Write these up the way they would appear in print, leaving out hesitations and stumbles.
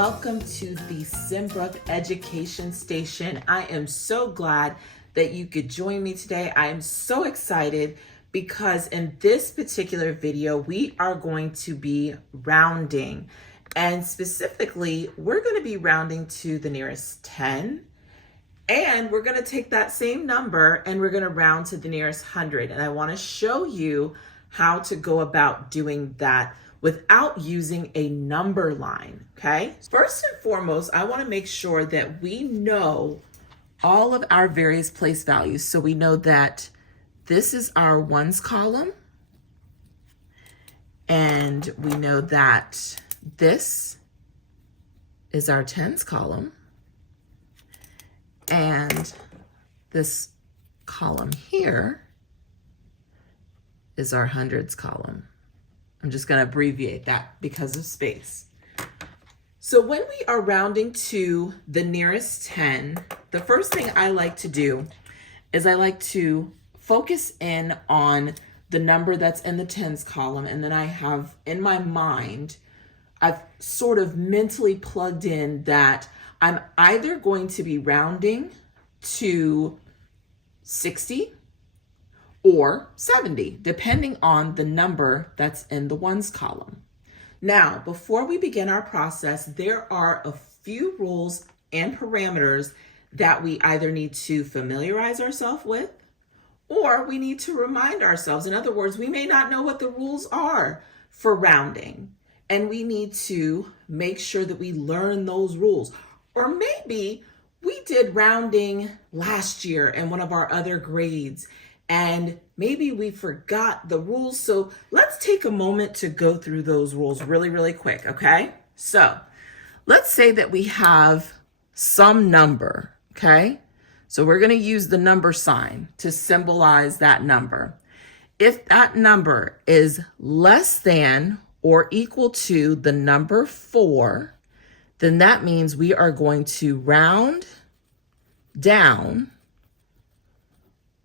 welcome to the Simbrook Education Station. I am so glad that you could join me today. I am so excited because in this particular video, we are going to be rounding. And specifically, we're going to be rounding to the nearest 10. And we're going to take that same number and we're going to round to the nearest 100. And I want to show you how to go about doing that without using a number line, okay? First and foremost, I want to make sure that we know all of our various place values. So we know that this is our ones column, and we know that this is our tens column, and this column here is our hundreds column. I'm just going to abbreviate that because of space. So when we are rounding to the nearest 10, the first thing I like to do is I like to focus in on the number that's in the tens column, and then I have in my mind, I've sort of mentally plugged in that I'm either going to be rounding to 60 or 70, depending on the number that's in the ones column. Now, before we begin our process, there are a few rules and parameters that we either need to familiarize ourselves with, or we need to remind ourselves. In other words, we may not know what the rules are for rounding, and we need to make sure that we learn those rules. Or maybe we did rounding last year in one of our other grades, and maybe we forgot the rules. So let's take a moment to go through those rules really quick, okay? So let's say that we have some number, okay? So we're gonna use the number sign to symbolize that number. If that number is less than or equal to the number 4, then that means we are going to round down,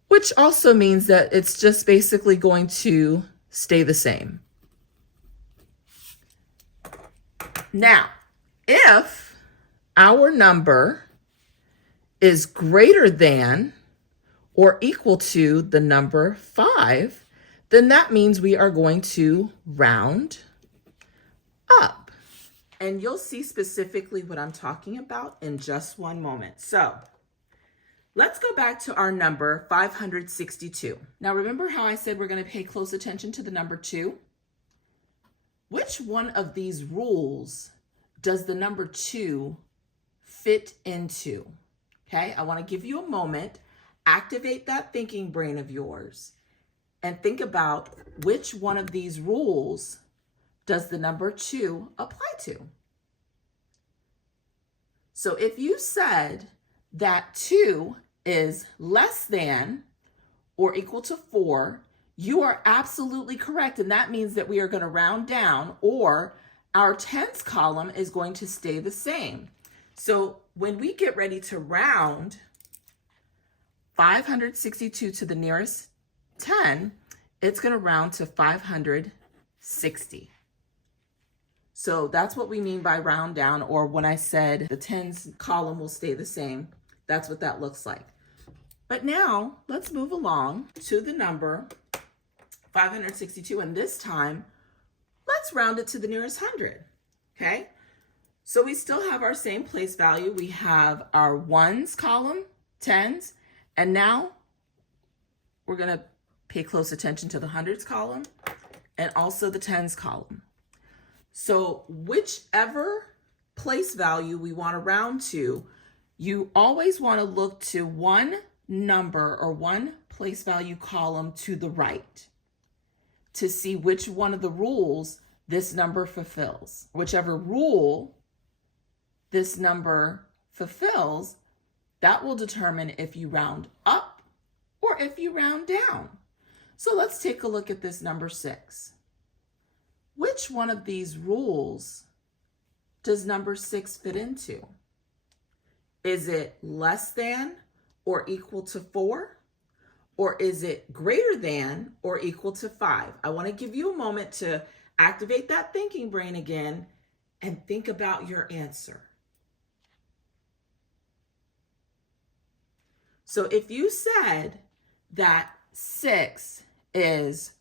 which also means that it's just basically going to stay the same. Now, if our number is greater than or equal to the number 5, then that means we are going to round up. And you'll see specifically what I'm talking about in just one moment. So let's go back to our number 562. Now remember how I said we're going to pay close attention to the number 2? Which one of these rules does the number 2 fit into? Okay, I want to give you a moment, activate that thinking brain of yours, and think about which one of these rules does the number 2 apply to? So if you said that 2 is less than or equal to 4, you are absolutely correct. And that means that we are going to round down, or our tens column is going to stay the same. So when we get ready to round 562 to the nearest 10, it's going to round to 560. So that's what we mean by round down, or when I said the tens column will stay the same, that's what that looks like. But now let's move along to the number 562, and this time let's round it to the nearest 100, okay? So we still have our same place value. We have our ones column, tens, and now we're gonna pay close attention to the hundreds column and also the tens column. So whichever place value we want to round to, you always want to look to one number or one place value column to the right to see which one of the rules this number fulfills. Whichever rule this number fulfills, that will determine if you round up or if you round down. So let's take a look at this number 6. Which one of these rules does number 6 fit into? Is it less than or equal to 4? Or is it greater than or equal to 5? I want to give you a moment to activate that thinking brain again and think about your answer. So if you said that 6 is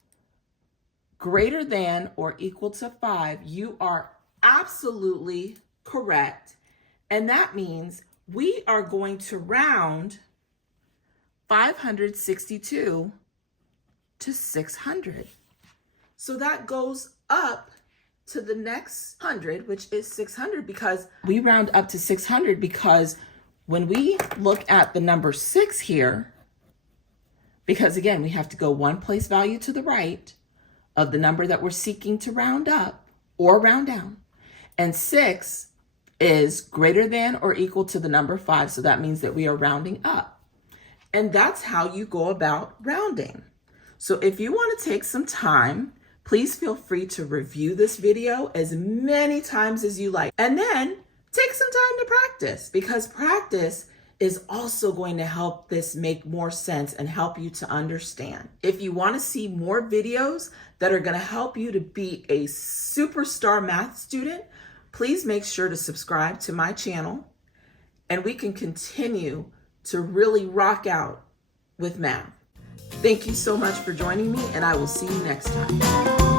greater than or equal to 5, you are absolutely correct. And that means we are going to round 562 to 600. So that goes up to the next 100, which is 600, because we round up to 600 because when we look at the number 6 here, because again, we have to go one place value to the right of the number that we're seeking to round up or round down. And 6 is greater than or equal to the number 5. So that means that we are rounding up. And that's how you go about rounding. So if you want to take some time, please feel free to review this video as many times as you like. And then take some time to practice, because practice is also going to help this make more sense and help you to understand. If you want to see more videos that are going to help you to be a superstar math student, please make sure to subscribe to my channel, and we can continue to really rock out with math. Thank you so much for joining me, and I will see you next time.